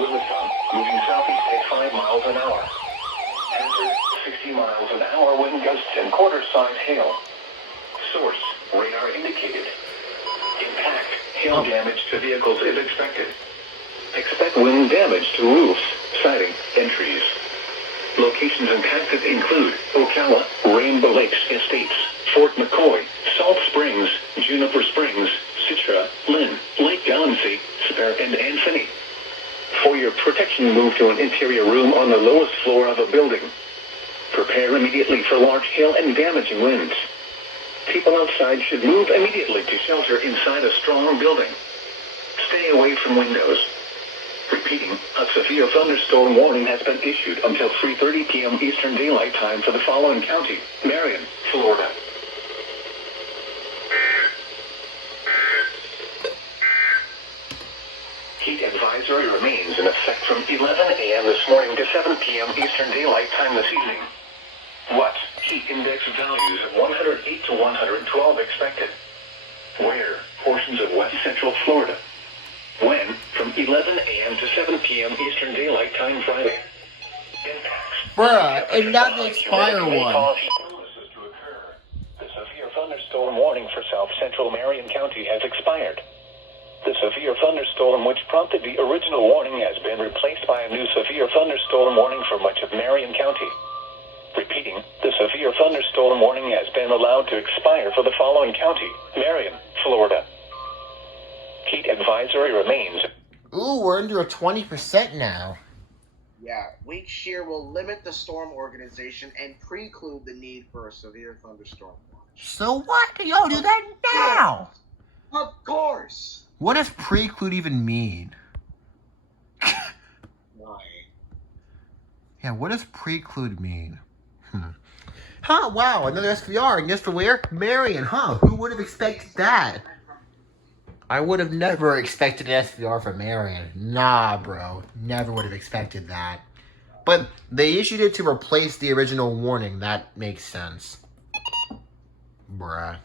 Williston, moving southeast at 5 miles an hour. Hazard, 60 miles an hour, wind gusts and quarter-size hail. Source, radar indicated. Impact, hail damage to vehicles is expected. Expect wind damage to roofs, siding, and trees. Locations impacted include Ocala, Rainbow Lakes Estates, Fort McCoy, Salt Springs, Juniper Springs, Citra, Lynn, Lake Delancey, Spare, and Anthony. For your protection, move to an interior room on the lowest floor of a building. Prepare immediately for large hail and damaging winds. People outside should move immediately to shelter inside a strong building. Stay away from windows. Repeating, a severe thunderstorm warning has been issued until 3:30 p.m. Eastern Daylight Time for the following county: Marion, Florida. Heat advisory remains in effect from 11 a.m. this morning to 7 p.m. Eastern Daylight Time this evening. What? Heat index values of 108 to 112 expected. Where? Portions of west central Florida. When? From 11 a.m. to 7 p.m. Eastern Daylight Time Friday. Impacts. Bruh, and not the expire one. Illnesses to occur. The severe thunderstorm warning for south central Marion County has expired. The severe thunderstorm which prompted the original warning has been replaced by a new severe thunderstorm warning for much of Marion County. Repeating, the severe thunderstorm warning has been allowed to expire for the following county: Marion, Florida. Heat advisory remains. Ooh, we're under a 20% now. Yeah, weak shear will limit the storm organization and preclude the need for a severe thunderstorm watch. So what? Yo, do that now. Of course. What does preclude even mean? Why? Yeah, what does preclude mean? Huh, wow, another SVR. And guess where? Marion, huh? Who would have expected that? I would have never expected an SVR from Marion. Nah, bro. Never would have expected that. But they issued it to replace the original warning. That makes sense. Bruh.